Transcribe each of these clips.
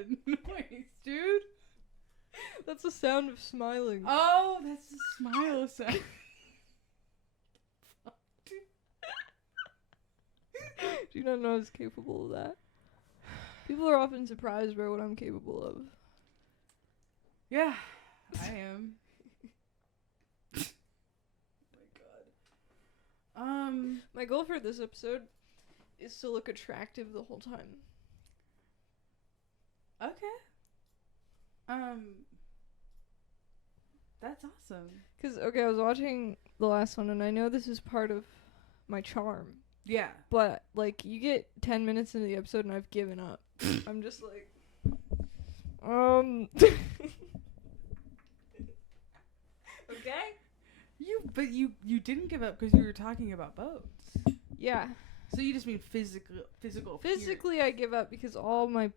that noise, dude? That's the sound of smiling. Oh, that's the smile sound. Do you not know I was capable of that? People are often surprised by what I'm capable of. Yeah, I am. Oh my god. My goal for this episode is to look attractive the whole time. Okay. That's awesome. Cause okay, I was watching the last one, and I know this is part of my charm. Yeah. But like, you get 10 minutes into the episode, and I've given up. I'm just like, okay. But you didn't give up because you were talking about boats. Yeah. So you just mean physical. Physically, I give up because all my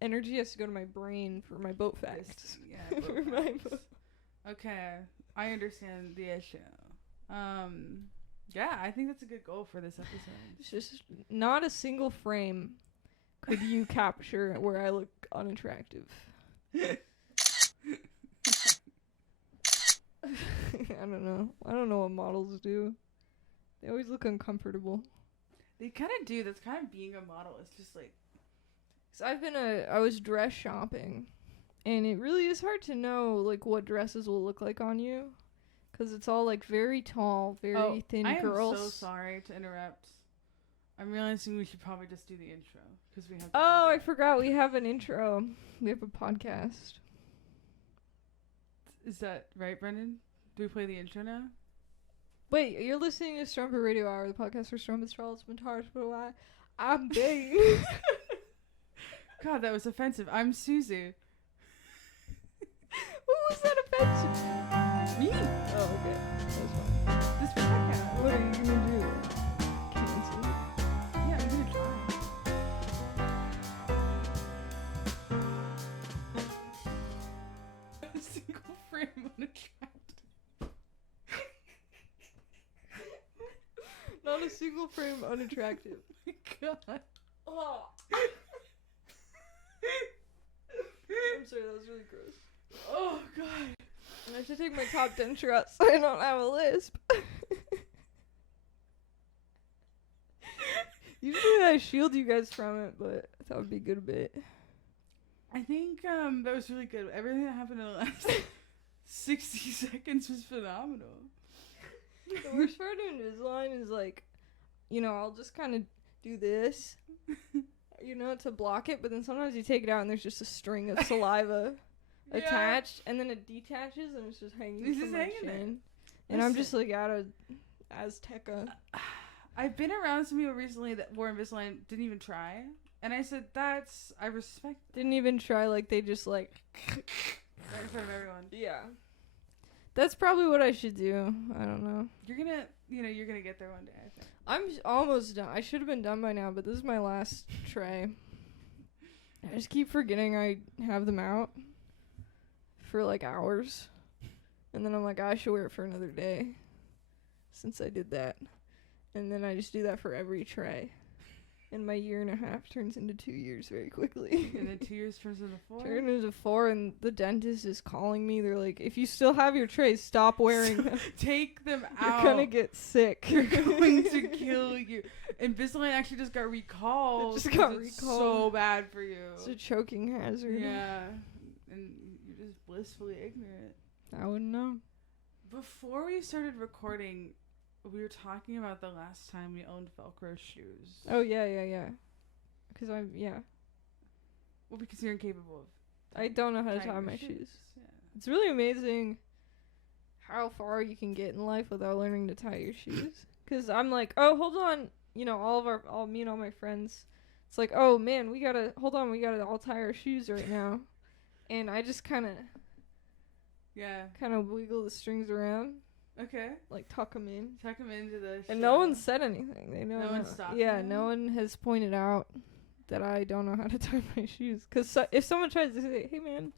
energy has to go to my brain for my boat facts. Yeah. Boat facts. Okay, I understand the issue. Yeah, I think that's a good goal for this episode. It's just not a single frame could you capture where I look unattractive. I don't know. I don't know what models do. They always look uncomfortable. They kind of do. That's kind of being a model. It's just like... So I was dress shopping, and it really is hard to know, like, what dresses will look like on you. Because it's all, like, very tall, very thin girls. I am so sorry to interrupt. I'm realizing we should probably just do the intro. Because we have. I forgot we have an intro. We have a podcast. Is that right, Brendan? Do we play the intro now? Wait, you're listening to Strumpet Radio Hour, the podcast for strumpets, trolls, mentars, but why? I'm Bean. God, that was offensive. I'm Susie. What was that offensive? Me? Oh, okay. That's fine. This podcast. What are you gonna do? Cancel? Yeah, I'm gonna try. A single frame unattractive. Not a single frame unattractive. Oh my god. Oh. I'm sorry, that was really gross. Oh god. I have to take my top denture out so I don't have a lisp. Usually I shield you guys from it, but I thought it would be a good bit. I think that was really good. Everything that happened in the last 60 seconds was phenomenal. The worst part of Invisalign is like, you know, I'll just kind of do this, you know, to block it, but then sometimes you take it out and there's just a string of saliva attached, and then it detaches and it's just hanging from my chin. And I'm just like out of Azteca. I've been around some people recently that wore Invisalign, didn't even try, and I said I respect that. Didn't even try, like they just like right in front of everyone. Yeah. That's probably what I should do. I don't know. You're gonna get there one day, I think. I'm almost done. I should have been done by now, but this is my last tray. I just keep forgetting I have them out for like hours. And then I'm like, I should wear it for another day since I did that. And then I just do that for every tray. And my 1.5 years turns into 2 years very quickly. And then 2 years turns into 4. Turn into 4, and the dentist is calling me. They're like, if you still have your trays, stop wearing them. Take them out. You're gonna get sick. You're going to kill you. Invisalign actually just got recalled. It just got recalled. So bad for you. It's a choking hazard. Yeah. And you're just blissfully ignorant. I wouldn't know. Before we started recording, we were talking about the last time we owned Velcro shoes. Oh, yeah. Because Well, because you're incapable of... I don't know how to tie my shoes. Yeah. It's really amazing how far you can get in life without learning to tie your shoes. Because I'm like, oh, hold on. You know, me and all my friends. It's like, oh, man, we gotta all tie our shoes right now. And I just kind of wiggle the strings around. Okay. Like, tuck them in. Tuck them into the And no one said anything. They know. No one stopped Yeah, you? no one has pointed out that I don't know how to tie my shoes. Because if someone tries to say, hey, man.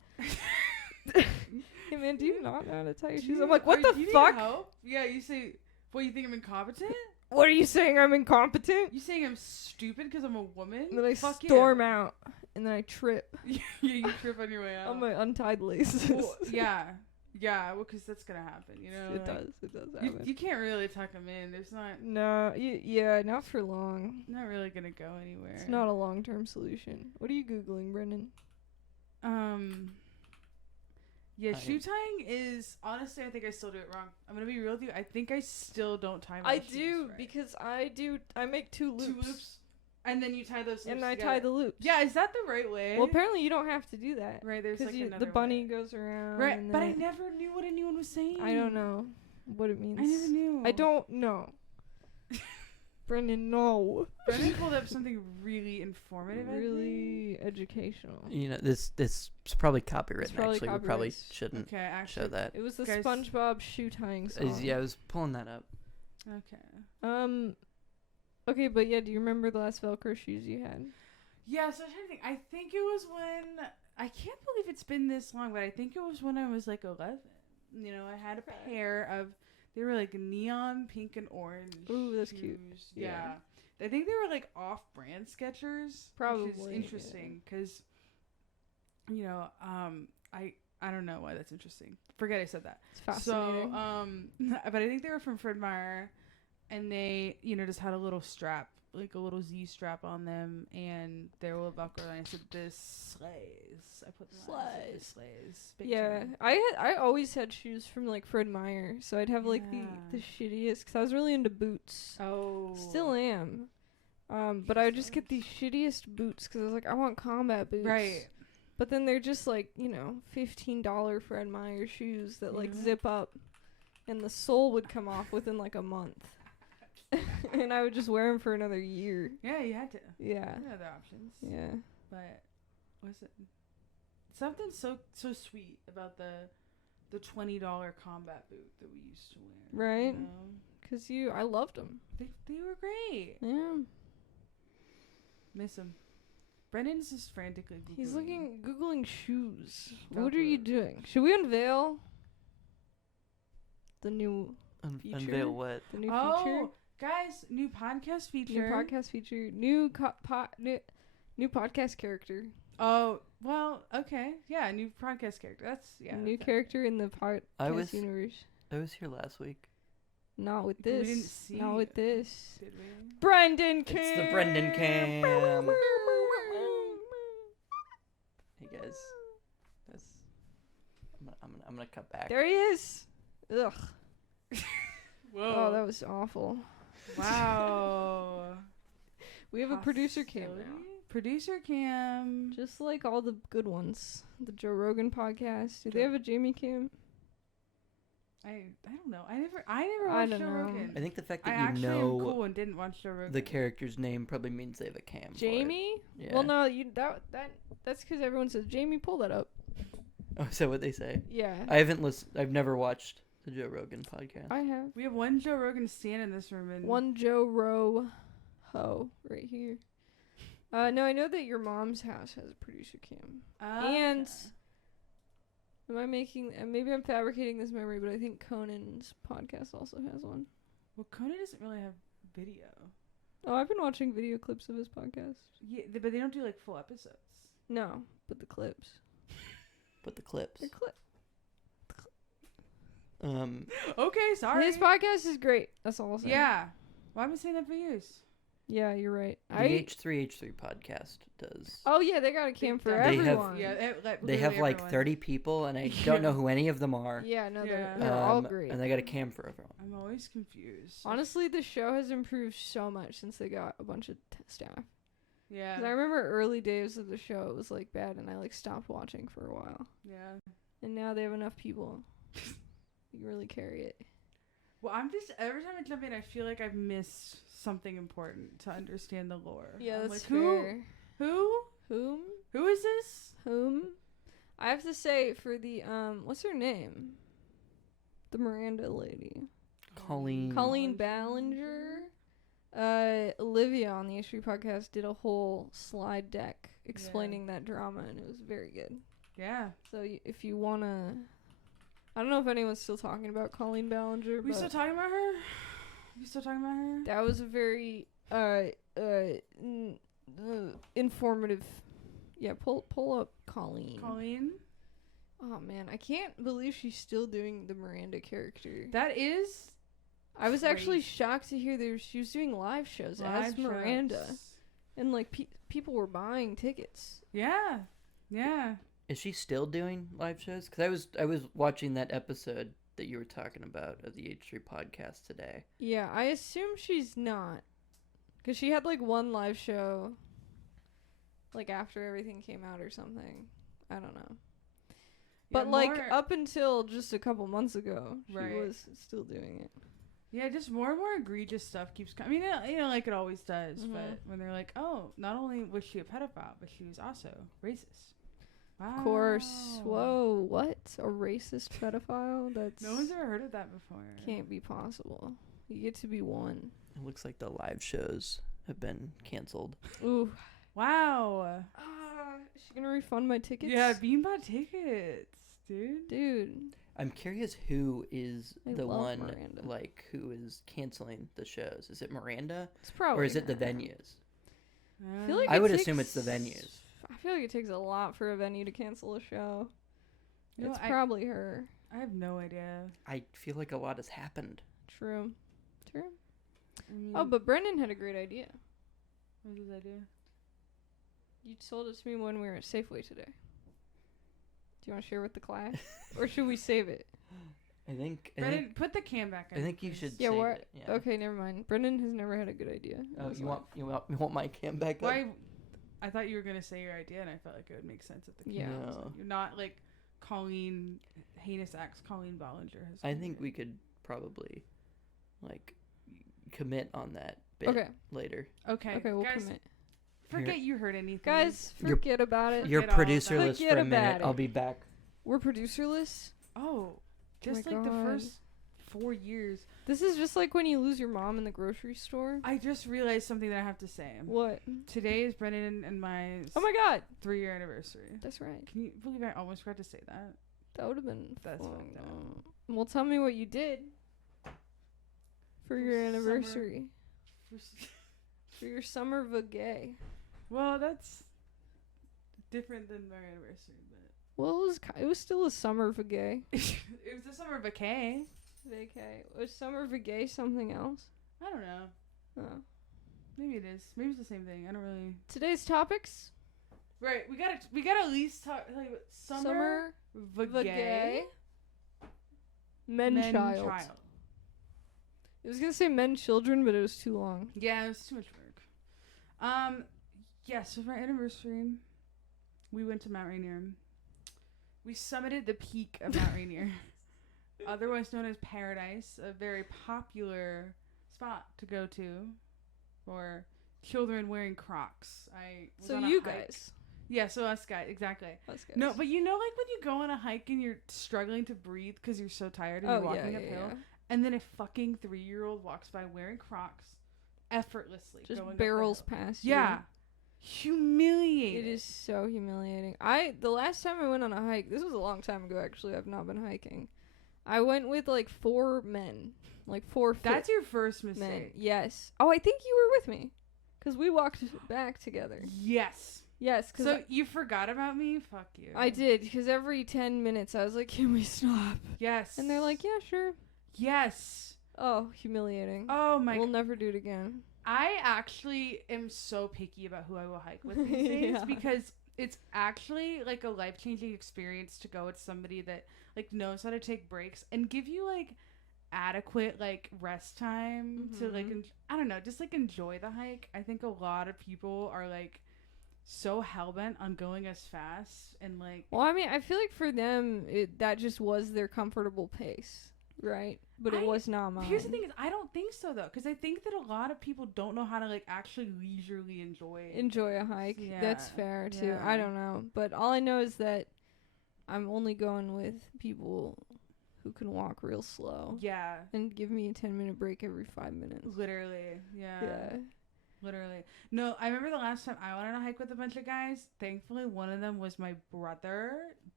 Hey, man, do you not know how to tie your shoes? I'm like, what the fuck? Help? Yeah, you say, what, you think I'm incompetent? What are you saying? I'm incompetent? You saying I'm stupid because I'm a woman? And then I Fuck storm you. out. and then I trip Yeah, you trip on your way out. on my untied laces. Well, yeah. Yeah, well, because that's going to happen, you know? It does happen. You can't really tuck them in. There's not... No, yeah, not for long. Not really going to go anywhere. It's not a long-term solution. What are you Googling, Brendan? Yeah, shoe tying is... Honestly, I think I still do it wrong. I'm going to be real with you. I think I still don't tie my shoes right. Because I make 2 loops. 2 loops? And then you tie those loops And I together. tie the loops. Yeah, is that the right way? Well, apparently you don't have to do that. Right, there's like another the bunny way. goes around. Right, and but I then never knew what anyone was saying. I don't know what it means. I never knew. I don't know. Brendan, no. Brendan pulled up something really informative. Really educational. You know, this is probably copywritten. probably Actually, we probably copyright. shouldn't Okay, actually. show that. It was the Guys- SpongeBob shoe tying song. Yeah, I was pulling that up. Okay. Okay, but yeah, do you remember the last Velcro shoes you had? Yeah, so I'm trying to think. I think it was when... I can't believe it's been this long, but I think it was when I was like 11. You know, I had a pair of... They were like neon pink and orange. Ooh, that's shoes. cute. Yeah. I think they were like off-brand Skechers. Probably, Which is interesting because, you know, I don't know why that's interesting. Forget I said that. It's fascinating. So, but I think they were from Fred Meyer, and they, you know, just had a little strap, like a little Z strap on them, and they were Velcro, and I said, this slays. I put them on, I said, this slays. Big Yeah, time. I always had shoes from like Fred Meyer, so I'd have like the Yeah. shittiest, because I was really into boots. Oh. Still am. But I would just get the shittiest boots because I was like, I want combat boots. Right. But then they're just like, you know, $15 Fred Meyer shoes that like Mhm. zip up, and the sole would come off within like a month. And I would just wear them for another year. Yeah, you had to. Yeah. There are other options. Yeah. But was it something so sweet about the $20 combat boot that we used to wear? Right. You know? 'Cause I loved them. They were great. Yeah. Miss them. Brendan's just frantically Googling. He's Googling shoes. Velcro. What are you doing? Should we unveil the new feature? Unveil what? The new Oh, feature? guys, new podcast feature. New podcast feature. New podcast character. Oh, well, okay. Yeah, new podcast character. That's, yeah. New that's character in the podcast universe. I was here last week. Not with We this. didn't see Not with it. this. Did we? Brendan Cam. It's the Brendan Cam. Hey guys, I'm gonna cut back. There he is. Ugh. Whoa. Oh, that was awful. Wow. We have a producer cam Hostility? now. Producer cam. Just like all the good ones. The Joe Rogan podcast. Do they have a Jamie cam? I don't know. I never I watched don't Joe know. Rogan. I think the fact I that you actually am know cool and didn't watch Joe Rogan. the character's name probably means they have a cam. for it. Jamie? Yeah. Well, no, that's because everyone says Jamie. Pull that up. Oh, is that what they say? Yeah, I haven't listened. I've never watched the Joe Rogan podcast. I have We have one Joe Rogan stand in this room. And one Joe Rowe ho right here. No, I know that your mom's house has a producer cam. And am I making? Maybe I'm fabricating this memory, but I think Conan's podcast also has one. Well, Conan doesn't really have video. Oh, I've been watching video clips of his podcast. Yeah, but they don't do like full episodes. No, but the clips. But the clips. They're clips. Okay, sorry. His podcast is great. That's all I'll say. Yeah. Well, I've been saying that for years. Yeah, you're right. The H3H3 podcast does. Oh yeah, they got a cam for They have- everyone. Yeah, They have like 30 people, and I don't know who any of them are. Yeah, no, Yeah. they're all great. And they got a cam for everyone. I'm always confused. Honestly, the show has improved so much since they got a bunch of staff. Yeah. 'Cause I remember early days of the show, it was like bad, and I like stopped watching for a while. Yeah. And now they have enough people. You can really carry it. Well, I'm just every time I jump in, I feel like I've missed something important to understand the lore. Yeah, I'm that's like, fair. Who is this? Whom? I have to say for the what's her name? The Miranda lady. Colleen Ballinger. Olivia on the H3 podcast did a whole slide deck explaining that drama, and it was very good. Yeah. So if you wanna, I don't know if anyone's still talking about Colleen Ballinger. We but still talking about her? We still talking about her? that was a very informative Yeah, pull up Colleen. Colleen. Oh man, I can't believe she's still doing the Miranda character. That is. I was actually crazy. shocked to hear she was doing live shows Live as Miranda, shows. and like people were buying tickets. Yeah. Yeah. Is she still doing live shows? Because I was watching that episode that you were talking about of the H3 podcast today. Yeah, I assume she's not, because she had like one live show, like after everything came out or something. I don't know. But like up until just a couple months ago, she was still doing it. Yeah, just more and more egregious stuff keeps coming. I mean, like it always does. Mhm. But when they're like, oh, not only was she a pedophile, but she was also racist. Wow. Of course. Whoa, what? A racist pedophile? That's No one's ever heard of that before. can't be possible. You get to be one. It looks like the live shows have been canceled. Ooh. Wow. Is she gonna refund my tickets? Yeah, Bean bought tickets, dude. Dude. I'm curious who is I the love one Miranda. like who is canceling the shows. Is it Miranda It's probably or is it the her. venues? I feel like I it would takes- assume it's the venues. I feel like it takes a lot for a venue to cancel a show. You know, It's probably her. I have no idea. I feel like a lot has happened. True. I mean, Oh, but Brendan had a great idea. what was his idea? You told it to me when we were at Safeway today. Do you want to share with the class? Or should we save it? I think Brennan, put the cam back on. I think you please. should Yeah, save we're it. Yeah. okay. Never mind. Brendan has never had a good idea. Oh, you want my cam back up? Why? I thought you were gonna say your idea, and I felt like it would make sense if the cam Yeah. was on. You're not like Colleen, heinous acts. Colleen Bollinger has. I think we could probably like commit on that bit Okay. later. Okay. Okay, we'll guys, commit. forget you heard anything. Guys, Your- forget about it. You're Forget all of that. producerless Forget for a about minute. it. I'll be back. We're producerless. Oh, just my like the God. first 4 years. This is just like when you lose your mom in the grocery store. I just realized something that I have to say. What? Today is Brennan and my Oh my God. 3-year anniversary. That's right. Can you believe I almost forgot to say that? That would have been. That's fun. fucked up. Well, tell me what you did for your summer. anniversary. For your summer vacay. Well, that's different than my anniversary, but Well, it was still a summer vacay. it was the summer vacay. Vacay. Was summer vacay something else? I don't know. Oh. Maybe it is. Maybe it's the same thing. I don't really. Today's topics. Right. We gotta at least talk about summer vacay. vacay. Men child. I was gonna say men children, but it was too long. Yeah, it was too much work. Yeah. So for our anniversary, we went to Mount Rainier. We summited the peak of Mount Rainier, otherwise known as Paradise, a very popular spot to go to for children wearing Crocs. I was So on a you hike. guys. Yeah, so us guys, exactly. Us guys. No, but you know, like when you go on a hike and you're struggling to breathe because you're so tired and you're walking uphill, and then a fucking 3-year-old walks by wearing Crocs, effortlessly, Just going barrels up the hill. past you. Yeah, humiliating. It is so humiliating. The last time I went on a hike, this was a long time ago actually. I've not been hiking. I went with like 4 men, like 4 fit That's your first men. mistake. Yes. Oh, I think you were with me, cause we walked back together. Yes. Yes, cause So you forgot about me? Fuck you. I did. Cause every 10 minutes I was like, "Can we stop?" Yes. And they're like, "Yeah, sure." yes. Oh, humiliating. Oh my. We'll never do it again. I actually am so picky about who I will hike with these days Yeah. because it's actually like a life-changing experience to go with somebody that like knows how to take breaks and give you like adequate like rest time to like Mhm. I don't know, just like enjoy the hike. I think a lot of people are like so hellbent on going as fast and like Well, I mean, I feel like for them, that just was their comfortable pace, right? But it was not mine. Here's the thing is I don't think so though, because I think that a lot of people don't know how to like actually leisurely Enjoy a hike. That's Yeah, fair too. yeah. I don't know, but all I know is that I'm only going with people who can walk real slow Yeah, and give me a 10-minute break every 5 minutes. literally. Yeah. Yeah. Literally. No, I remember the last time I went on a hike with a bunch of guys. Thankfully, one of them was my brother,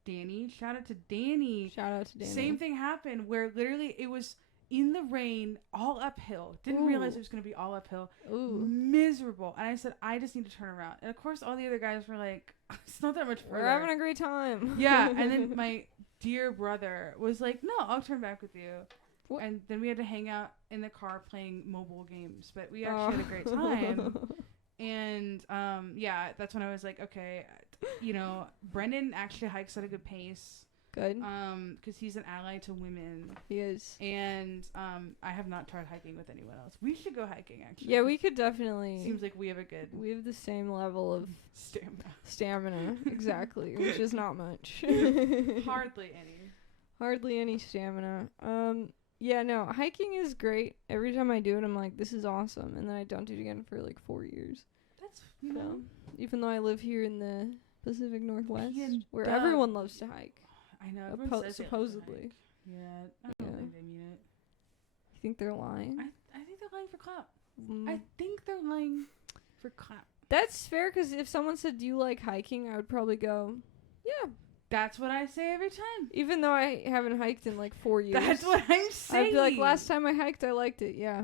Danny. Shout out to Danny. Shout out to Danny. Same thing happened where literally it was in the rain, all uphill. Didn't realize it was going to be all uphill. Ooh. Miserable. And I said, I just need to turn around. And of course, all the other guys were like, it's not that much further. We're having a great time. Yeah. And then my dear brother was like, no, I'll turn back with you. What? And then we had to hang out in the car playing mobile games. But we actually had a great time. And, yeah, that's when I was like, okay, you know, Brendan actually hikes at a good pace. Good. Because he's an ally to women. He is. And, I have not tried hiking with anyone else. We should go hiking, actually. Yeah, we could definitely. Seems like we have a good We have the same level of stamina. Exactly, which is not much. Hardly any. Hardly any stamina. Yeah, no, hiking is great. Every time I do it, I'm like, this is awesome. And then I don't do it again for like 4 years. That's, you know. Even though I live here in the Pacific Northwest, Ian where Doug. everyone loves to hike. I know. Everyone says supposedly. Yeah, I don't think they mean it. You think they're lying? I think they're lying for clout. Mm. I think they're lying for clout. That's fair, because if someone said, do you like hiking, I would probably go, yeah. That's what I say every time. Even though I haven't hiked in like 4 years. That's what I'm saying. I'd be like, last time I hiked, I liked it. Yeah.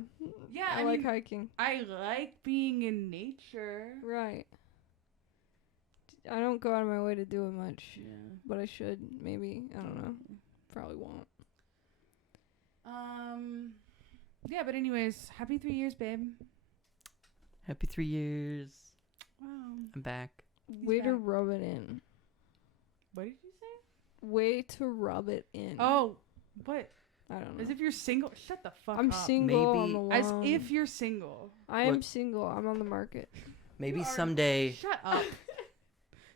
Yeah, I like hiking. I like being in nature. Right. I don't go out of my way to do it much. Yeah. But I should, maybe. I don't know. Probably won't. Yeah, but anyways, happy 3 years, babe. Happy 3 years. Wow. I'm back. Way to back. rub it in. What did you say? Way to rub it in. Oh, what? I don't know. As if you're single. Shut the fuck I'm up. single. Maybe- I'm alone. As if you're single. I am What? single. I'm on the market. Maybe You are- someday. Shut up.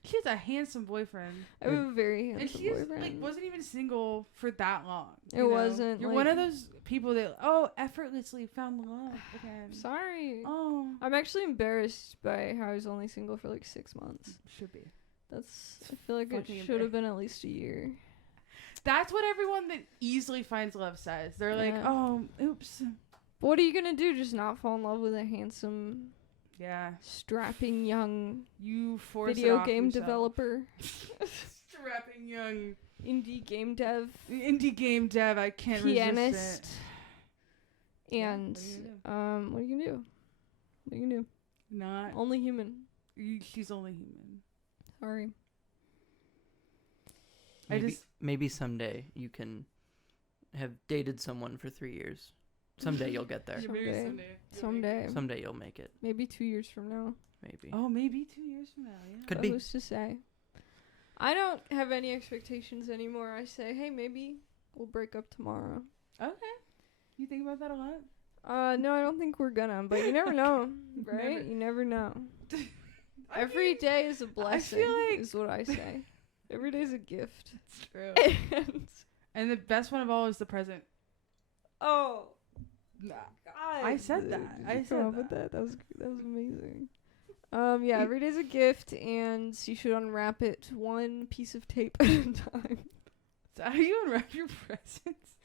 She has a handsome boyfriend. I have a very And handsome she boyfriend. like wasn't even single for that long. It you know? wasn't, You're like- one of those people that effortlessly found love again. Sorry. Oh, I'm actually embarrassed by how I was only single for like 6 months. should be. I feel like it Fucking should have been at least a year. That's what everyone that easily finds love says. They're like, Yeah. oh, oops. But what are you gonna do? Just not fall in love with a handsome, Yeah, strapping young you force it video off game yourself. developer, Strapping young indie game dev, indie game dev. I can't resist pianist, it. and Yeah, what are you gonna do? What are you gonna do? not. Only human. She's only human. Sorry. Maybe someday you can have dated someone for 3 years. Someday you'll get there. Yeah, maybe Someday. someday. Someday. Someday you'll make it. Maybe 2 years from now. Maybe. Oh, maybe 2 years from now. Yeah. Could But be. who's to say? I don't have any expectations anymore. I say, hey, maybe we'll break up tomorrow. Okay. You think about that a lot? No, I don't think we're gonna, but you never know, right? Never. You never know. I Every mean, day is a blessing, like- is what I say. Every day is a gift. It's true. And And the best one of all is the present. oh, Nah. God. I said that. Did I you said come up with that. That was amazing. Yeah, every day's a gift, and you should unwrap it one piece of tape at a time. Is that how you unwrap your presents?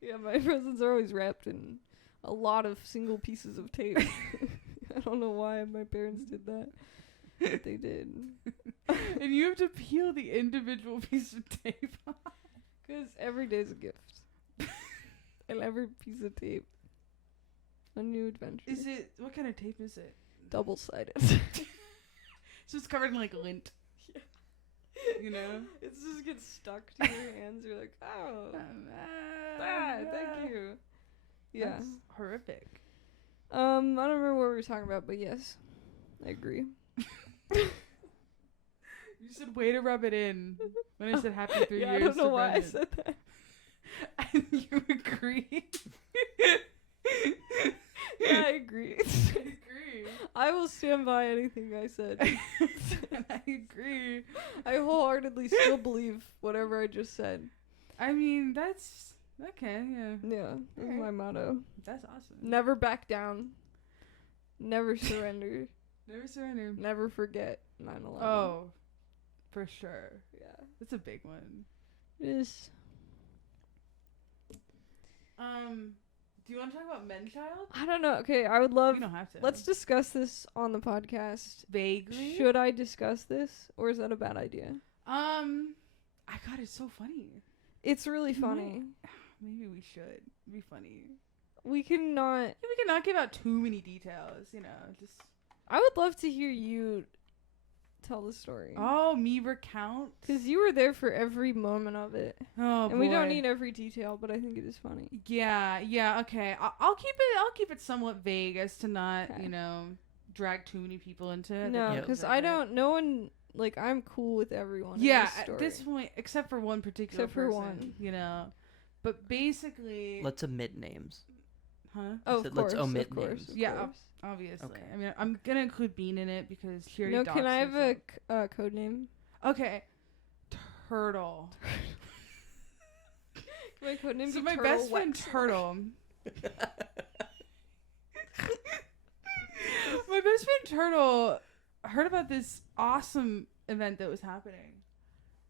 Yeah, my presents are always wrapped in a lot of single pieces of tape. I don't know why my parents did that, but they did. And you have to peel the individual piece of tape off. Because every day's a gift. And every piece of tape, a new adventure. Is it, what kind of tape is it? Double-sided. So it's covered in like lint. Yeah. You know? It just gets stuck to your hands. You're like, oh, thank you. Yeah. That's horrific. I don't remember what we were talking about, but yes, I agree. You said way to rub it in when I said happy 3 Yeah, years. I don't know to why I Brendan. said that. And you agree. Yeah, I agree. I agree. I will stand by anything I said. And I agree. I wholeheartedly still believe whatever I just said. I mean, that's okay. Yeah, Yeah, that's Alright. my motto. that's awesome. Never back down. Never surrender. Never surrender. Never forget 9/11. Oh, for sure. Yeah. That's a big one. It is. Do you want to talk about Men Child? I don't know. Okay, I would love. You don't have to. Let's discuss this on the podcast. vaguely. Should I discuss this, or is that a bad idea? I got it's so funny. It's really You might- funny. Maybe we should. It'd be funny. We cannot. Yeah, we cannot give out too many details, you know. Just. I would love to hear you tell the story. Oh, me recount? Because you were there for every moment of it. Oh, and we don't need every detail, but I think it is funny. Yeah, okay. I'll keep it somewhat vague as to not, you know, drag too many people into it. No, because no one, like, I'm cool with everyone. Yeah, in this at this point, except for one particular person, you know. But basically... Let's omit names. Huh? Oh, of course, let's omit of course, names. of Yeah, course. obviously. Okay. I mean, I'm gonna include Bean in it because he already doxed can I have himself. a code name? Okay. Turtle. My code name So be my Turtle best friend Wex? Turtle. My best friend Turtle heard about this awesome event that was happening.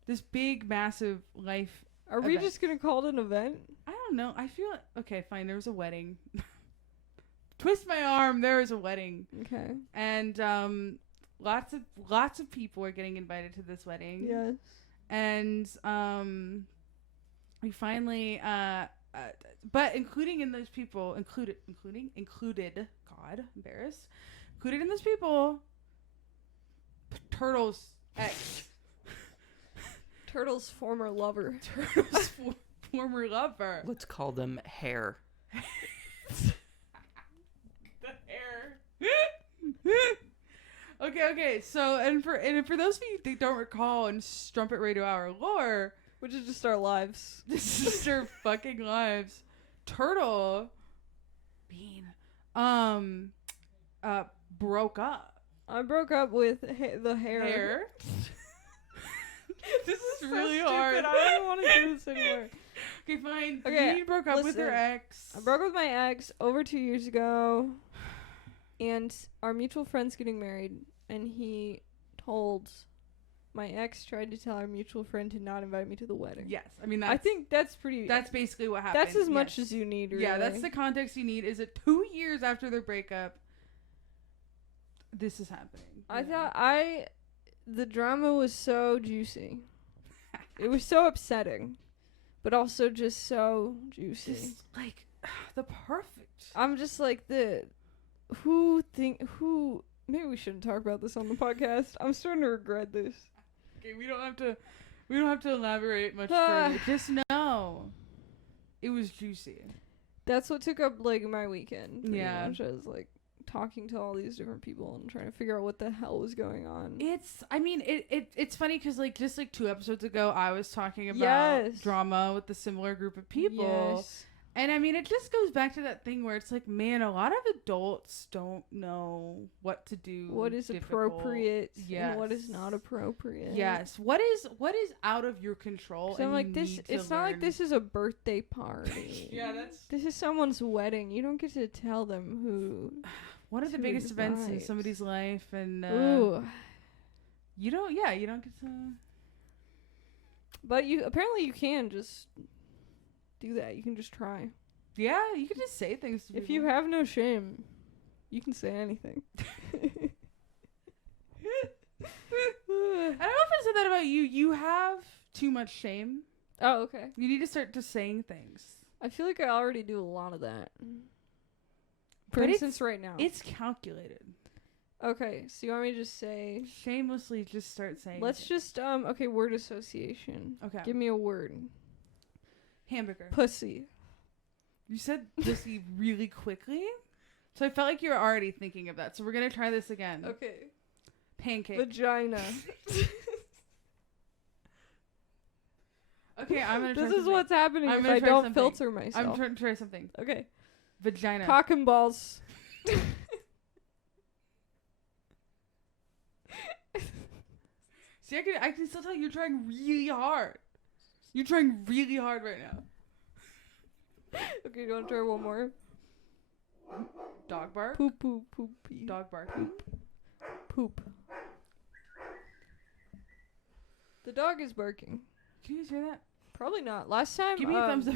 This big, massive life. Are we event. just gonna call it an event? I don't know. I feel okay. Fine. There was a wedding. Twist my arm. There was a wedding. Okay. And lots of people are getting invited to this wedding. Yes. And we finally but including in those people included God, embarrassed. Included in those people Turtle's ex. Turtle's former lover. Turtle's former lover. Let's call them Hair. The hair. Okay. So, and for those of you that don't recall in Strumpet Radio Hour lore, Which is just our lives. this is their fucking lives. Turtle, Bean, broke up. I broke up with the hair. This is So really stupid. hard. I don't even want to do this anymore. Okay, fine. Okay, Bean broke up with her listen. ex. I broke up with my ex over 2 years ago, and our mutual friend's getting married, and he told my ex tried to tell our mutual friend to not invite me to the wedding. Yes, I mean I think that's pretty. that's basically what happened. That's as much yes. as you need. Really. Yeah, that's the context you need. Is it 2 years after their breakup? This is happening. I Yeah. thought the drama was so juicy. It was so upsetting, but also just so juicy. Just like the perfect. I'm just like maybe we shouldn't talk about this on the podcast. I'm starting to regret this. Okay, we don't have to elaborate much further. Just know it was juicy. That's what took up like my weekend. Pretty Yeah. much. I was like talking to all these different people and trying to figure out what the hell was going on. It's funny because like just like 2 episodes ago I was talking about drama with a similar group of people. Yes. And I mean, it just goes back to that thing where it's like, man, a lot of adults don't know what to do. What is appropriate and what is Yes. not appropriate. Yes. What is out of your control? So I'm and like, you this. need to It's not like learn. this is a birthday party. Yeah, that's This is someone's wedding. You don't get to tell them who. one of the Who biggest events in decides? somebody's life, and Ooh. you don't get to. But apparently you can just do that. You can just try. Yeah, you can just say things to If people. you have no shame, you can say anything. I don't know if I said that about you. You have too much shame. Oh, okay. You need to start just saying things. I feel like I already do a lot of that. For But instance, right now. It's calculated. Okay, so you want me to just say... Shamelessly just start saying Let's things. just, okay, word association. Okay. Give me a word. Hamburger. Pussy. You said pussy really quickly, so I felt like you were already thinking of that. So we're gonna try this again. Okay. Pancake. Vagina. Okay, I'm gonna try This is something. what's happening I'm if gonna I try don't something. filter myself. I'm trying to try something. Okay. Vagina. Cock and balls. See, I can still tell you're trying really hard. You're trying really hard right now. Okay, do you want to try one more? Dog bark. Poop, poop, poopy. Dog bark. Poop. The dog is barking. Can you guys hear that? Probably not. Last time, Give me a thumbs up.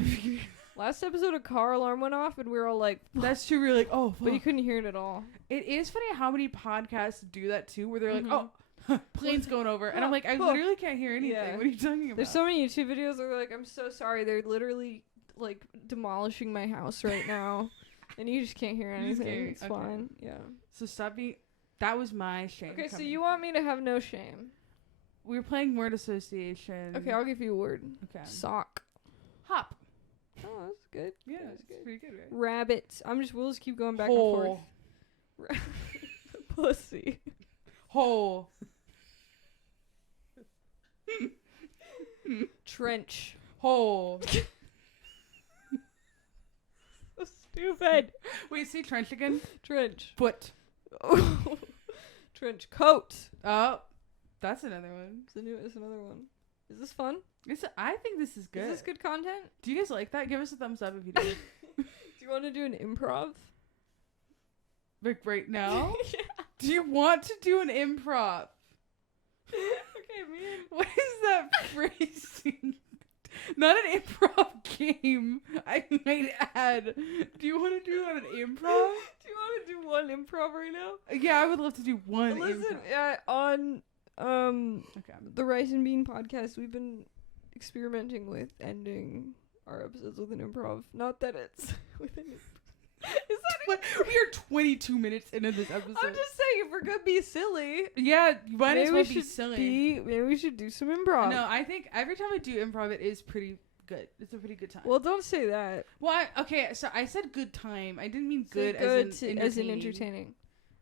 last episode, a car alarm went off, and we were all like, That's true. We're like, oh, fuck. but you couldn't hear it at all. It is funny how many podcasts do that too, where they're Mhm. like, oh, plane's going over, and I'm like, I literally can't hear anything. Yeah. What are you talking about? There's so many YouTube videos where they're like, I'm so sorry. They're literally like demolishing my house right now, and you just can't hear You just anything. can't- It's okay. fine. Yeah. So stop being. That was my shame. Okay, so coming you from- want me to have no shame? We were playing word association. Okay, I'll give you a word. Okay. Sock. Hop. Oh, that's good. Yeah, That's it's good. pretty good, right? Rabbit. We'll just keep going back Hole. and forth. Pussy. Hole. Trench. Hole. So stupid. Wait, say trench again. Trench. Foot. Trench coat. Oh, that's another one. It's another one. Is this fun? I think this is good. Is this good content? Do you guys like that? Give us a thumbs up if you do. Do you want to do an improv? Like right now? Yeah. Do you want to do an improv? Okay, man. What is that phrasing? Not an improv game, I might add. Do you want to do an improv? Do you want to do one improv right now? Yeah, I would love to do one Listen, improv. on Okay. the Rice and Bean podcast, we've been experimenting with ending our episodes with an improv. Not that it's with an Is that We are 22 minutes into this episode. I'm just saying, if we're gonna be silly, Yeah, you might as maybe well we be should silly. maybe we should do some improv. No, I think every time I do improv, it is pretty good. It's a pretty good time. Well, don't say that. Well, okay, so I said good time. I didn't mean Say good, as in entertaining.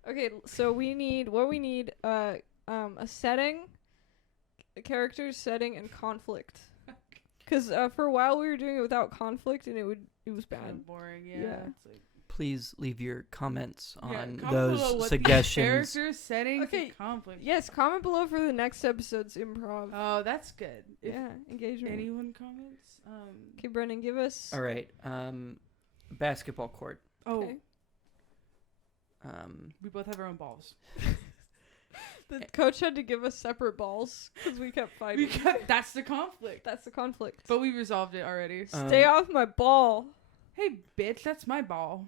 Okay, so we need a setting, a character setting, and conflict. Because for a while we were doing it without conflict, and it was Kind bad. of boring, yeah. Yeah. It's like, Please leave your comments yeah, on comment below those what the suggestions. Character settings Okay, and conflict. Yes, comment below for the next episode's improv. Oh, that's good. If Yeah, engagement. anyone comments, Okay, Brennan, give us. All right. Basketball court. oh, Okay. we both have our own balls. The coach had to give us separate balls because we kept fighting. That's the conflict. That's the conflict. But we resolved it already. Stay off my ball. Hey, bitch, that's my ball.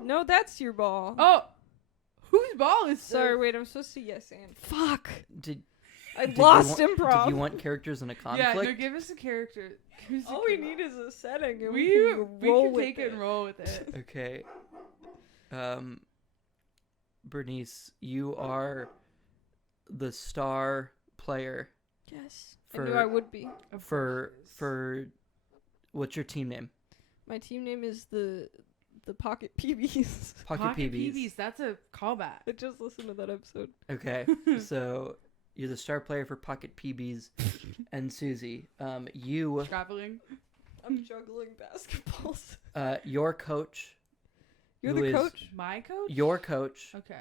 No, that's your ball. Oh, whose ball is Sorry, wait, I'm supposed to yes and. Fuck. Did I did lost you want, improv. Did you want characters in a conflict? Yeah, no, give us a character. Give us a All we character. need is a setting, and We we can can take it and roll with it. Okay. Bernice, you are the star player Yes, I for knew I would be. Of for course it is. for what's your team name? My team name is the Pocket PBs. Pocket PBs. That's a callback. I just listened to that episode. Okay. So you're the star player for Pocket PBs, and Susie, you Traveling. I'm juggling basketballs. your coach. You're who the is- coach. My coach. Your coach Okay.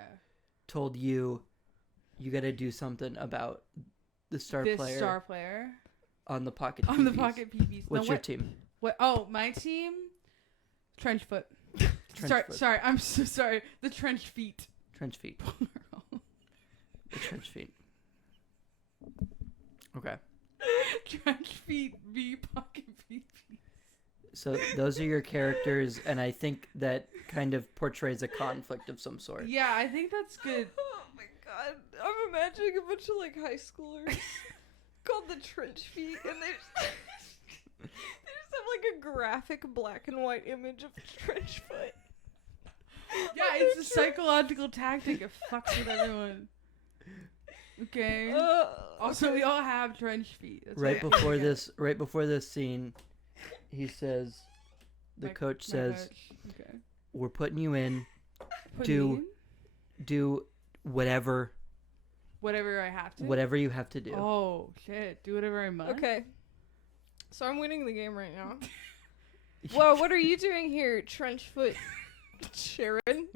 told you got to do something about the star This player star player on the Pocket on the PBs. pocket PBs. What's No, your team? What? Oh, my team. Trench foot. Trench foot. Sorry. I'm so sorry. The trench feet. Trench feet. The trench feet. Okay. Trench feet v pocket PBs. So those are your characters, and I think that kind of portrays a conflict of some sort. Yeah, I think that's good. Oh my god, I'm imagining a bunch of like high schoolers called the Trench Feet, and they just have like a graphic black and white image of trench foot. Yeah, it's a psychological tactic. It fucks with everyone. Okay. Also, we all have trench feet. That's Right what- before yeah. right before this scene, he says, the My- coach my says, coach. Okay. "We're putting you in. Put Do- me in? Do whatever Whatever I have to. whatever you have to do." Oh shit! Do whatever I must. Okay. So I'm winning the game right now. Whoa, what are you doing here, trench foot Sharon?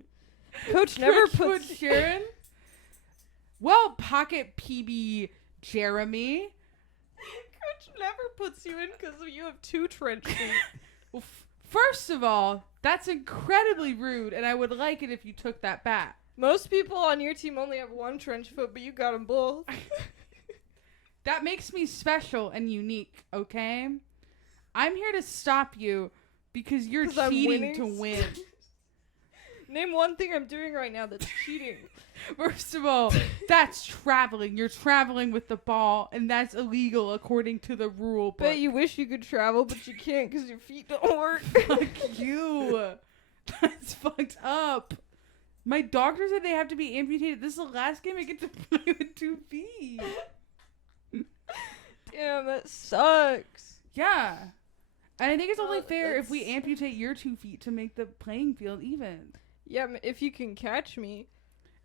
Coach never Trench puts foot Sharon. Well, pocket PB Jeremy. Coach never puts you in because you have two trench feet. Well, first of all, that's incredibly rude, and I would like it if you took that back. Most people on your team only have one trench foot, but you got them both. That makes me special and unique, okay? I'm here to stop you because you're 'Cause I'm cheating winning? to win. Name one thing I'm doing right now that's cheating. First of all, that's traveling. You're traveling with the ball, and that's illegal according to the rule book. Bet you wish you could travel, but you can't because your feet don't work. Fuck you. That's fucked up. My doctor said they have to be amputated. This is the last game I get to play with 2 feet. Damn, that sucks. Yeah. And I think it's only Well, fair if we that's- amputate your 2 feet to make the playing field even. Yeah, if you can catch me.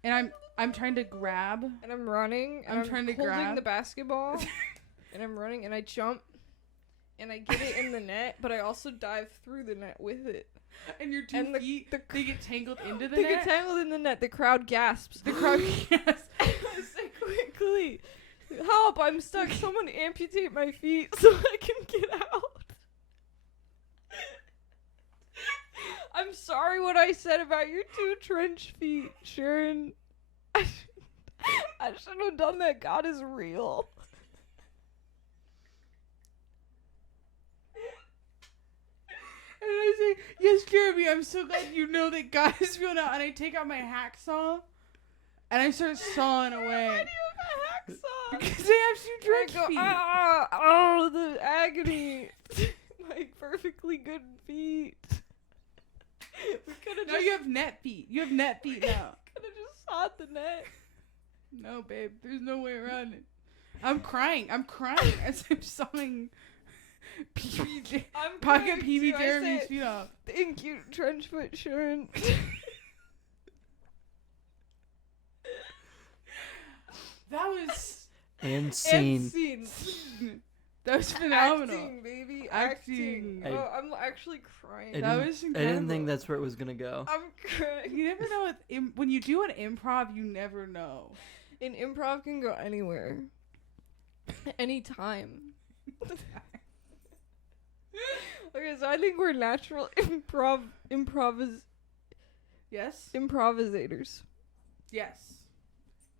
And I'm trying to grab. And I'm running. And I'm trying to holding grab. the basketball. And I'm running and I jump. And I get it in the net, but I also dive through the net with it. And your 2 And feet, they get tangled into the They net. get tangled in the net. The crowd gasps. The crowd yes. I say quickly, help! I'm stuck. Someone amputate my feet so I can get out. I'm sorry what I said about your 2 trench feet, Sharon. I should have done that. God is real. And I say, yes, Jeremy, I'm so glad you know that God is real now. And I take out my hacksaw, and I start sawing away. Why do you have a hacksaw? Because they have 2 trench I go, feet. oh, the agony. My perfectly good feet. We could have Now you have net feet. You have net feet now. could have just sawed the net. No, babe, there's no way around it. I'm crying as I'm sawing I'm pocket crying PB too. I Jeremy's say, feet off. thank you, Trenchfoot Sharon. That was And scene. And scene. that was phenomenal. Acting, baby. Acting. Acting. Oh, I'm actually crying. I That didn't- was I incredible. didn't think that's where it was gonna go. I'm crying. You never know when you do an improv. You never know. An improv can go anywhere. Anytime. Okay, so I think we're natural Yes. improvisators. Yes.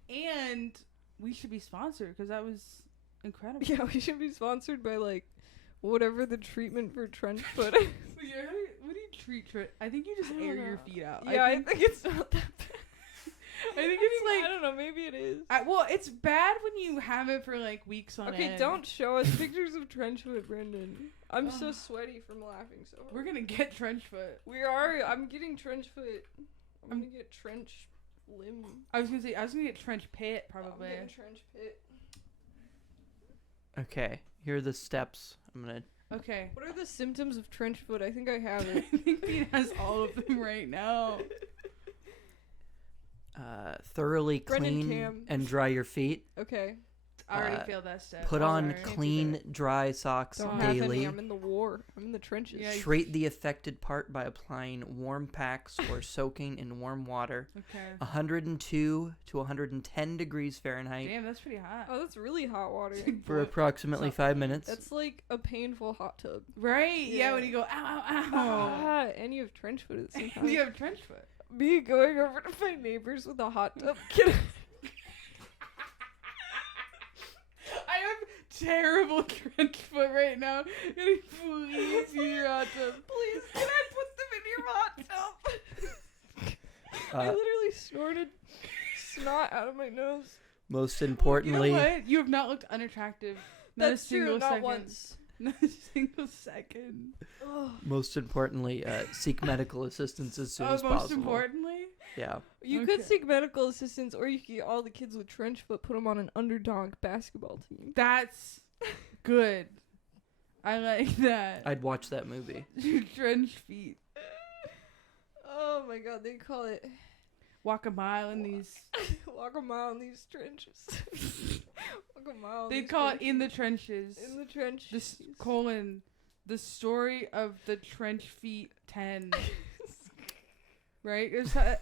And we should be sponsored because that was incredible. Yeah, we should be sponsored by like whatever the treatment for trench foot. Yeah, what do you treat? I think you just I don't air know. your feet out. Yeah, I think it's not that bad. I think it's I like don't know, maybe it is. well, it's bad when you have it for like weeks on Okay, end. don't show us pictures of trench foot, Brendan. I'm so sweaty from laughing so hard. We're gonna get trench foot. We are. I'm getting trench foot. I'm gonna get trench limb. I was gonna get trench pit I'm probably. getting trench pit. Okay, here are the steps. I'm gonna. Okay. What are the symptoms of trench foot? I think I have I it. think Pete has all of them right now. Thoroughly Brendan clean Cam. and dry your feet. Okay. I already Uh, failed that step. Put I'm on sorry. Can't do clean, dry socks Don't have daily. any. I'm in the war. I'm in the trenches. Yeah, Treat the affected part by applying warm packs or soaking in warm water. Okay. 102 to 110 degrees Fahrenheit Damn, that's pretty hot. Oh, that's really hot water. for approximately 5 minutes. That's like a painful hot tub. Right? Yeah, Yeah. when you go ow ow ow. Ah, and you have trench foot at the same time. You have trench foot. Me going over to my neighbors with a hot tub. Can I have terrible trench foot right now. Can you please use your hot tub? Please, can I put them in your hot tub? I Uh, literally snorted snot out of my nose. most You know importantly, what? You have not looked unattractive. Not That's a single true, not second. once. Not a single second. Oh, most importantly, seek medical assistance as soon as most possible. importantly, Yeah. you Okay. could seek medical assistance, or you could get all the kids with trench foot, put them on an underdog basketball team. that's good. I like that. I'd watch that movie. Trench feet. Oh my god, they call it Walk a mile in these. walk a mile in these trenches. Walk a mile. in They these call it trenches. in the trenches. In the trench. This colon. The story of the trench feet 10. Right?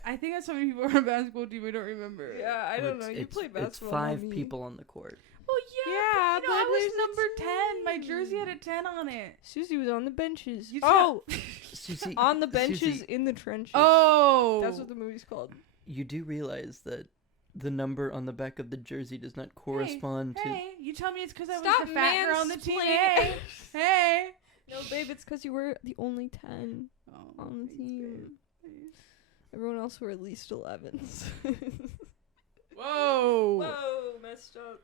I think that's how many people on a basketball team. I don't remember. Yeah, I don't know. You It's- play It's basketball. not 5 me. people on the court. Well, Yeah, but, but I was there's number a 10. My team. jersey had a 10 on it. Susie was on the benches. You Oh, Susie, on the benches Susie, in the trenches. Oh. That's what the movie's called. you do realize that the number on the back of the jersey does not correspond to. Hey, you tell me it's because I Stop was the fat girl on the team. mansplaining. Hey. Hey. No, babe, it's because you were the only 10 Oh, on the thanks, team. babe. Everyone else were at least 11s. Whoa. Whoa, messed up.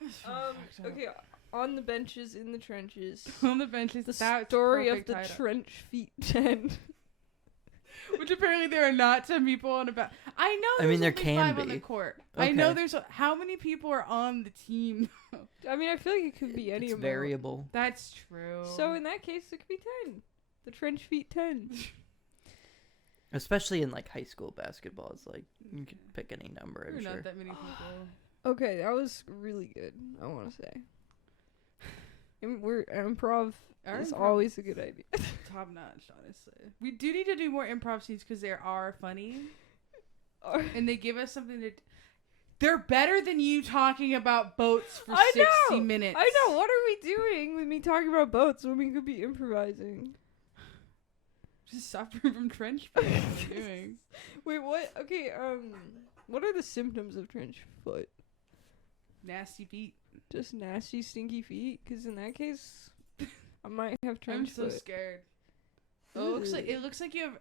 That's fucked up. Okay, on the benches, in the trenches. On the benches. The that's story of perfect the title. trench feet 10. Which apparently there are not 10 people on a I know. I mean, there only can 5 on the be. court. I know Okay. there's how many people are on the team. I mean, I feel like it could be any It's amount. variable. That's true. So in that case, it could be 10. The trench feet 10. Especially in like high school basketball, it's like you could pick any number. there I'm are sure. not that many people. Okay, that was really good, I want to say. Improv Our is improv always a good idea. top notch, honestly. We do need to do more improv scenes because they are funny and they give us something to. They're better than you talking about boats for 60 minutes. I know. What are we doing with me talking about boats when we could be improvising? Just suffering from trench foot. What are you doing? Wait, what? Okay, what are the symptoms of trench foot? Nasty feet. Just nasty, stinky feet? Because in that case, I might have I'm trench so foot. scared. It looks like you have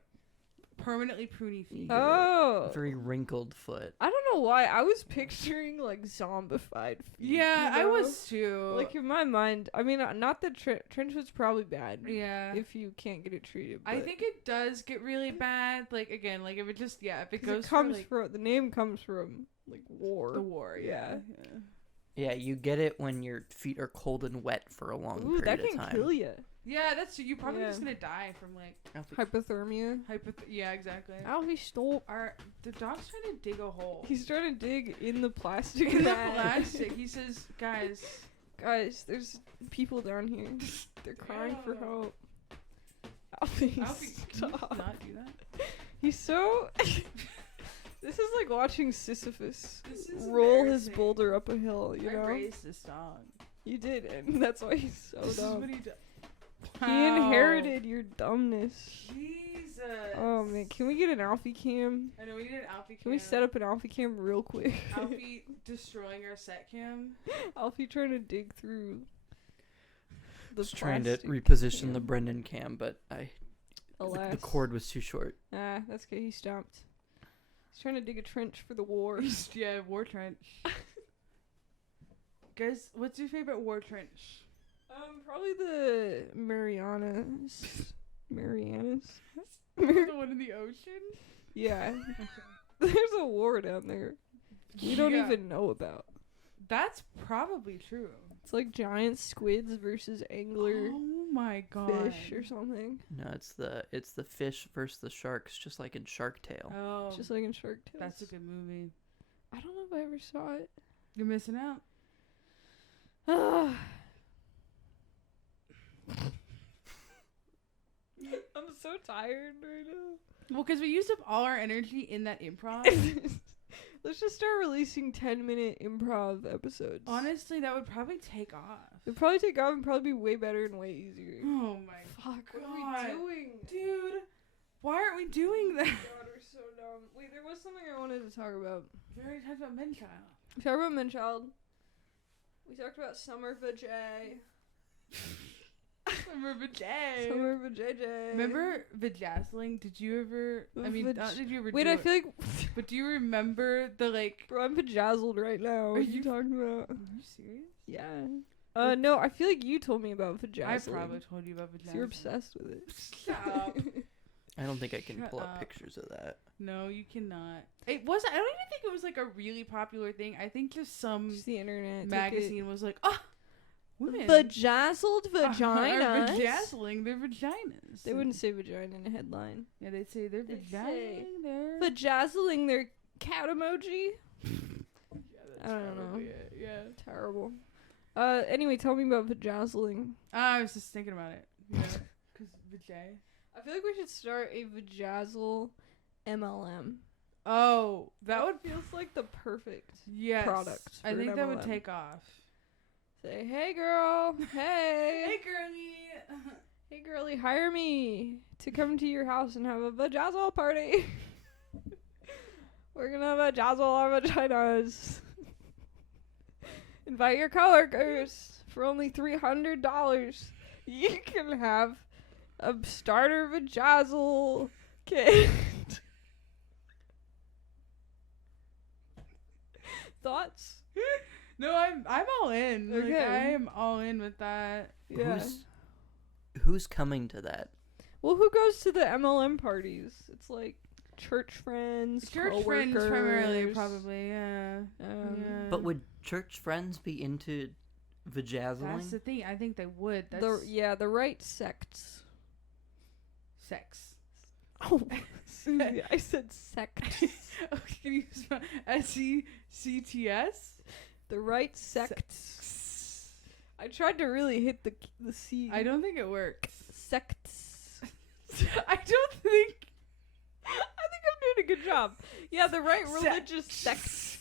permanently pruny feet. Oh. Very wrinkled foot. I don't know why. I was picturing, like, zombified feet. Yeah, you I know? was too. Like, in my mind, I mean, not that trench foot's probably bad. yeah. If you can't get it treated. I but- think it does get really bad. Like, again, like, if it just, if it 'cause goes it comes for, like, from, the name comes from, like, war. the war. Yeah. Yeah, you get it when your feet are cold and wet for a long Ooh, period that of can time. kill you. Yeah, that's true. You're probably Yeah. just gonna die from, like, Hypothermia. yeah, exactly. Alfie, stop. The dog's trying to dig a hole. He's trying to dig in the plastic in the bag. plastic. He says, guys. Guys, there's people down here. They're crying for Yeah. help. Alfie, Alfie, can you stop. not do that? He's so... This is like watching Sisyphus This is roll his embarrassing. boulder up a hill, you I know? raised this dog. You did, and that's why he's so This is dumb. what he does. He inherited your dumbness. Jesus. Oh man, can we get an Alfie cam? I know we need an Alfie cam. Can we set up an Alfie cam real quick? Alfie destroying our set cam. Alfie trying to dig through the was trying to plastic reposition cam. the Brendan cam, but the Alas. cord was too short. Ah, that's okay. He stopped. He's trying to dig a trench for the war. Yeah, war trench. Guys, what's your favorite war trench? Probably the Marianas. Marianas? The one in the ocean? Yeah. There's a war down there we don't Yeah. even know about. That's probably true. It's like giant squids versus angler Oh my god. fish or something. No, it's the fish versus the sharks, just like in Shark Tale. Oh, Just like in Shark Tales. that's a good movie. I don't know if I ever saw it. You're missing out. I'm so tired right now. Well, because we used up all our energy in that improv. Let's just start releasing 10-minute improv episodes. Honestly, that would probably take off. It'd probably take off and probably be way better and way easier. Oh my Fuck, what God. are we doing? dude, why aren't we doing that? God, we're so dumb. Wait, there was something I wanted to talk about. We already talked about men child. We talked about Menchild. We talked about Summer Vajay. Summer vajay. Summer Vajay. Remember vajazzling? Did you ever? I mean, not did you ever? Wait, do I it, feel like... But do you remember the like? Bro, I'm vajazzled right now. What Are are you you- talking about? Are you serious? Yeah. No, I feel like you told me about vajazzling. I probably told you about 'Cause vajazzling. you're obsessed with it. Stop. I don't think I can Shut pull up up. pictures of that. No, you cannot. It wasn't. I don't even think it was like a really popular thing. I think just some Just the internet. took magazine was like, oh, women it. Vajazzled are vaginas. vajazzling their vaginas. They wouldn't say vagina in a headline. Yeah, they'd say they're They'd vagining their. Vajazzling their cat emoji. Yeah, I don't know. probably it, Yeah. Terrible. Anyway, tell me about vajazzling. I was just thinking about it. You know, because vajay. I feel like we should start a vajazzle MLM. Oh, that would. feels like the perfect Yes. product I for think an that would MLM. take off. Say, hey girl, hey, Hey, girlie. hey girlie, hire me to come to your house and have a vajazzle party. We're gonna vajazzle our vaginas. Invite your coworkers for only $300. You can have a starter vajazzle kit. Thoughts? No, I'm all in. Like, Okay. I am all in with that. Yeah. Who's coming to that? Well, who goes to the MLM parties? It's like church friends, Church friends coworkers. primarily, probably. Yeah. Yeah. But would church friends be into vajazzling? That's the thing. I think they would. That's the right sects. sex. Oh, Susie, I said sects. Oh, can you spell SECTS? The right sects. I tried to really hit the C. I don't think it works. Sects. I don't think. I think I'm doing a good job. Yeah, the right Sects. religious sects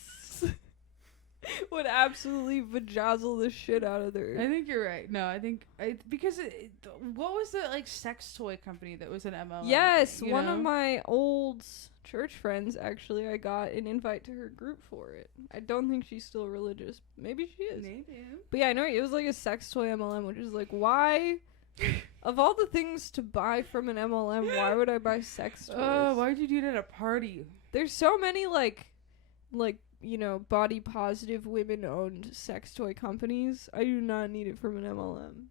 would absolutely vajazzle the shit out of I their. think you're right. No, I think because what was the like sex toy company that was an MLM? Yes, thing, you one know? of my old church friends actually. I got an invite to her group for it. I don't think she's still religious. Maybe she is. Maybe. But yeah, I know it was like a sex toy MLM, which is like, why? Of all the things to buy from an MLM, why would I buy sex toys? Oh, why'd you do it at a party? There's so many like you know, body positive women owned sex toy companies. I do not need it from an MLM.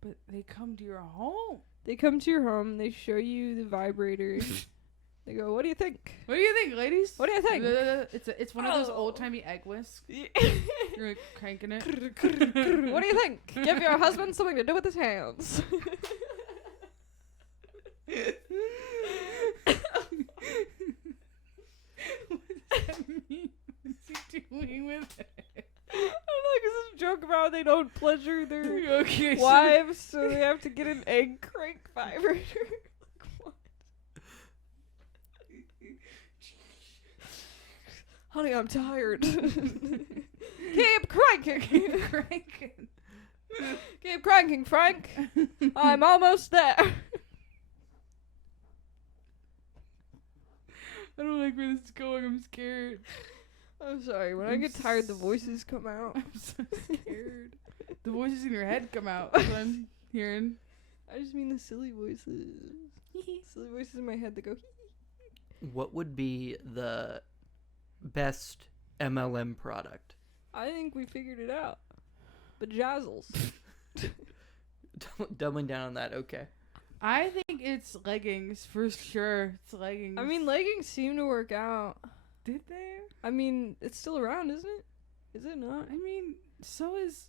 But they come to your home. They come to your home, they show you the vibrator. They go, "What do you think? What do you think, ladies? What do you think?" It's one of those Oh. old timey egg whisks. You're like cranking it. What do you think? Give your husband something to do with his hands. What does that mean? What's he doing with it? I don't know, 'cause it's a joke about how they don't pleasure their Okay, wives, so they have to get an egg crank vibrator. Like, what? Honey, I'm tired. Keep cranking. Keep cranking. Keep cranking, Frank. I'm almost there. I don't like where this is going. I'm scared. I'm sorry. When I get tired, the voices come out. I'm so scared. The voices in your head come out. That's what I'm hearing. I just mean the silly voices. Silly voices in my head that go. What would be the best MLM product? I think we figured it out. Bajazzles. Doubling down on that, okay. I think it's leggings for sure. It's leggings. I mean, leggings seem to work out. did they? I mean, it's still around, isn't it? Is it not? I mean, so is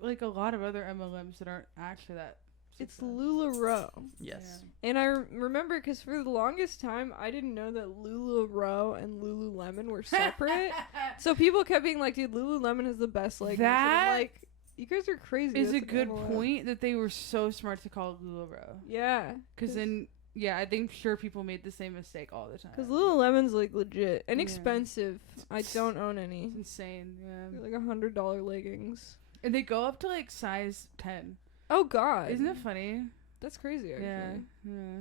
like a lot of other MLMs that aren't actually that. It's successful. LuLaRoe. Yes. And I remember because for the longest time, I didn't know that LuLaRoe and Lululemon were separate. So people kept being like, dude, Lululemon is the best leggings. And That I'm like, you guys are crazy. Is That's a an good MLM. point that they were so smart to call it LuLaRoe. Yeah. Because then, yeah, I think sure people made the same mistake all the time. Because Lululemon's like legit and Yeah. expensive. I don't own any. It's insane, yeah. They're like $100 leggings. And they go up to like size 10. Oh God. Isn't it funny? That's crazy, actually. Yeah.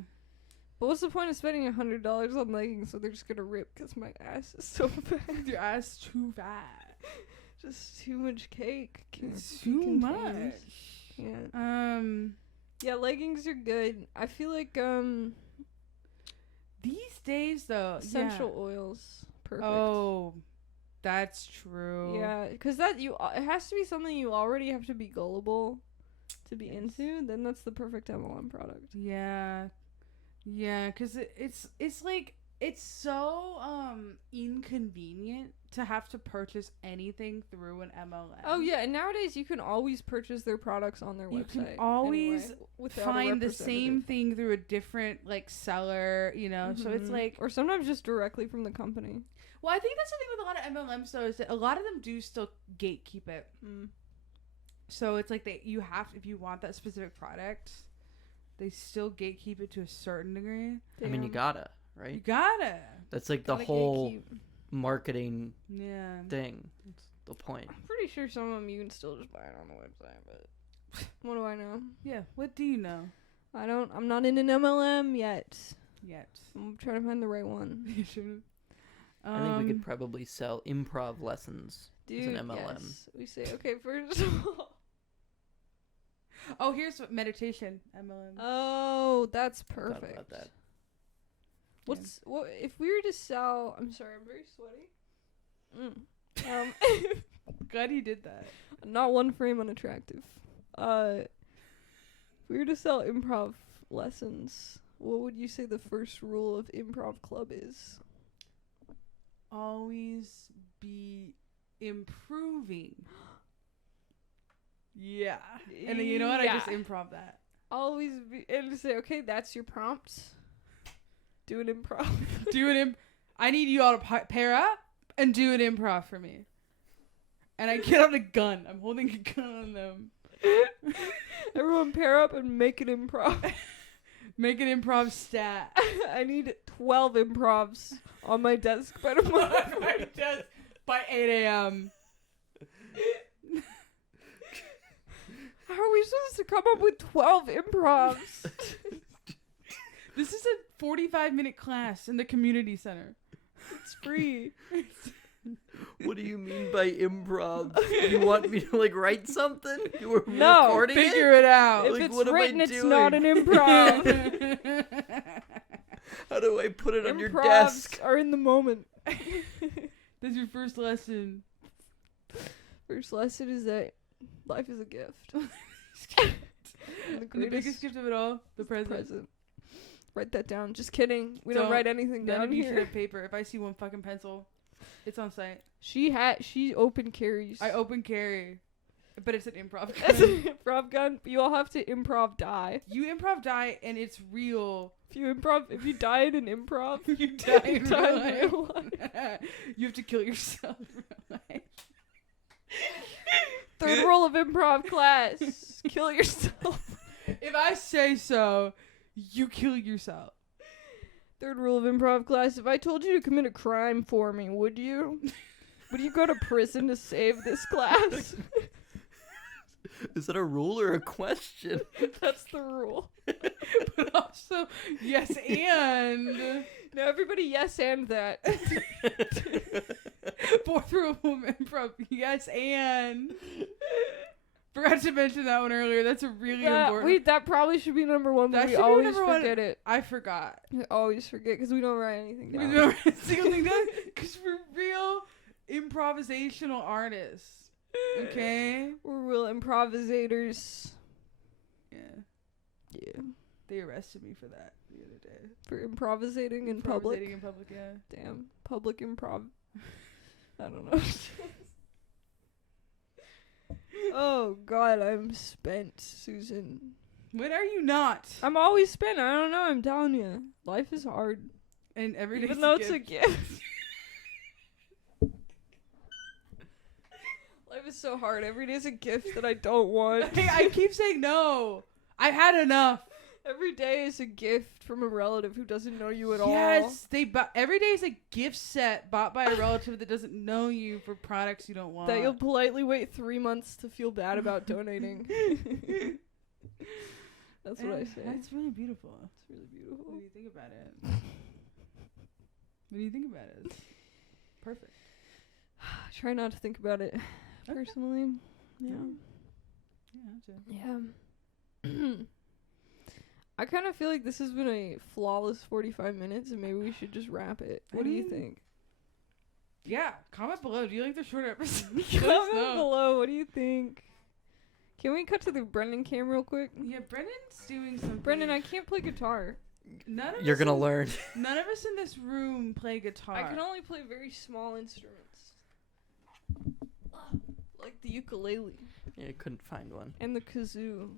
But what's the point of spending $100 on leggings so they're just gonna rip because my ass is so fat? Your ass too fat. Just too much cake. It's be too contained. much. Yeah. Yeah, leggings are good. I feel like These days though, essential oils. Perfect. Oh, that's true. Yeah, because that it has to be something you already have to be gullible to be Yes. into. Then that's the perfect MLM product. Yeah, because it's like it's so inconvenient to have to purchase anything through an MLM. Oh yeah, and nowadays you can always purchase their products on their You website. can always anyway, without a find the same representative. thing through a different like seller, you know. So it's Mhm. like, or sometimes just directly from the company. well, I think that's the thing with a lot of MLMs though, is that a lot of them do still gatekeep it. So it's like you have, if you want that specific product, they still gatekeep it to a certain degree. I mean, you gotta, You right? gotta. That's like the Gotta whole gatekeep. marketing Yeah. thing. That's the point. I'm pretty sure some of them you can still just buy it on the website, but what do I know? Yeah. What do you know? I'm not in an MLM yet. Yet. I'm trying to find the right one. I think we could probably sell improv lessons as Dude, an MLM. yes. We say, okay, first of all. Oh, here's what meditation MLM. Oh, that's I thought perfect. about that. What if we were to sell? I'm sorry, I'm very sweaty. Glad you did that. Not one frame unattractive. If we were to sell improv lessons, what would you say the first rule of improv club is? Always be improving. Yeah. And then you know what? I just improv that. Always be, and to say, okay, that's your prompt. Do an improv. I need you all to pair up and do an improv for me. And I get out a gun. I'm holding a gun on them. Everyone pair up and make an improv. Make an improv stat. I need 12 improvs on my desk by tomorrow. By 8 a.m. How are we supposed to come up with 12 improvs? This is a 45-minute class in the community center. It's free. What do you mean by improv? You want me to write something? You were No, recording figure it out. If it's written, it's not an improv. How do I put it on your Improvs desk? are in the moment. That's your first lesson. First lesson is that life is a gift. And the biggest gift of it all, the present. Write that down. Just kidding. We don't write anything down None of you should here. have paper. If I see one fucking pencil, it's on site. She open carries. I open carry, but it's an improv gun. That's an improv gun. You all have to improv die. You improv die, and it's real. If you die in an improv, You die in die real life. You have to kill yourself in real life. Third rule of improv class: kill yourself. If I say so, you kill yourself. Third rule of improv class: if I told you to commit a crime for me, would you? Would you go to prison to save this class? Is that a rule or a question? That's the rule. But also, yes, and Now everybody yes and that. fourth rule of improv, yes, and forgot to mention that one earlier. That's a really important. That probably should be number one, but That we should be always number one. forget it. I forgot. We always forget because we don't write anything We down. don't write a single thing down because we're real improvisational artists. Okay. We're real improvisators. Yeah. Yeah. They arrested me for that the other day. For improvisating in public. Improvisating in public, yeah. Damn. Public improv. I don't know. Oh god, I'm spent, Susan. When are you not? I'm always spent. I don't know. I'm telling you. Life is hard. And every day Even though it's a gift. Life is so hard. Every day's a gift that I don't want. Hey, I keep saying no. I've had enough. Every day is a gift from a relative who doesn't know you at all. Yes, every day is a gift set bought by a relative that doesn't know you for products you don't want. That you'll politely wait 3 months to feel bad about donating. That's what I say. That's really beautiful. It's really beautiful. When you think about it. It's perfect. Try not to think about it personally. Yeah. Yeah. Yeah. I kind of feel like this has been a flawless 45 minutes and maybe we should just wrap it. What do you think? Yeah. Comment below. Do you like the shorter episode? Comment below. What do you think? Can we cut to the Brendan cam real quick? Yeah, Brendan's doing something. Brendan, I can't play guitar. You're gonna learn. None of us in this room play guitar. I can only play very small instruments. Like the ukulele. Yeah, I couldn't find one. And the kazoo.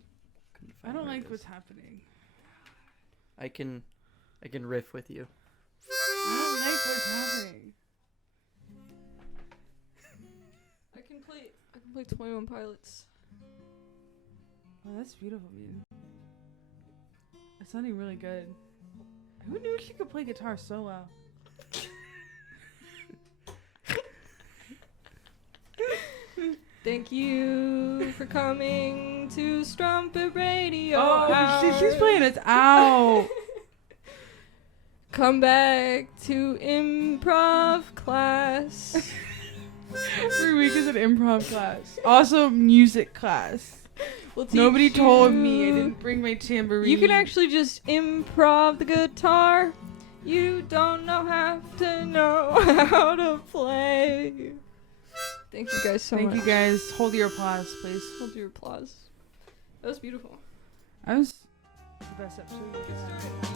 I don't like what's happening. I can riff with you. I don't like what's happening. I can play 21 Pilots. Oh, that's beautiful, man. It's sounding really good. Who knew she could play guitar so well? Thank you for coming to Strumpet Radio. Oh, she's playing us out. Come back to improv class. Every week is an improv class. Also, music class. We'll Nobody teach told you- me. I didn't bring my tambourine. You can actually just improv the guitar. You don't have to know how to play. Thank you guys so Thank much. you guys. Hold your applause, please. Hold your applause. That was beautiful. That was the best episode.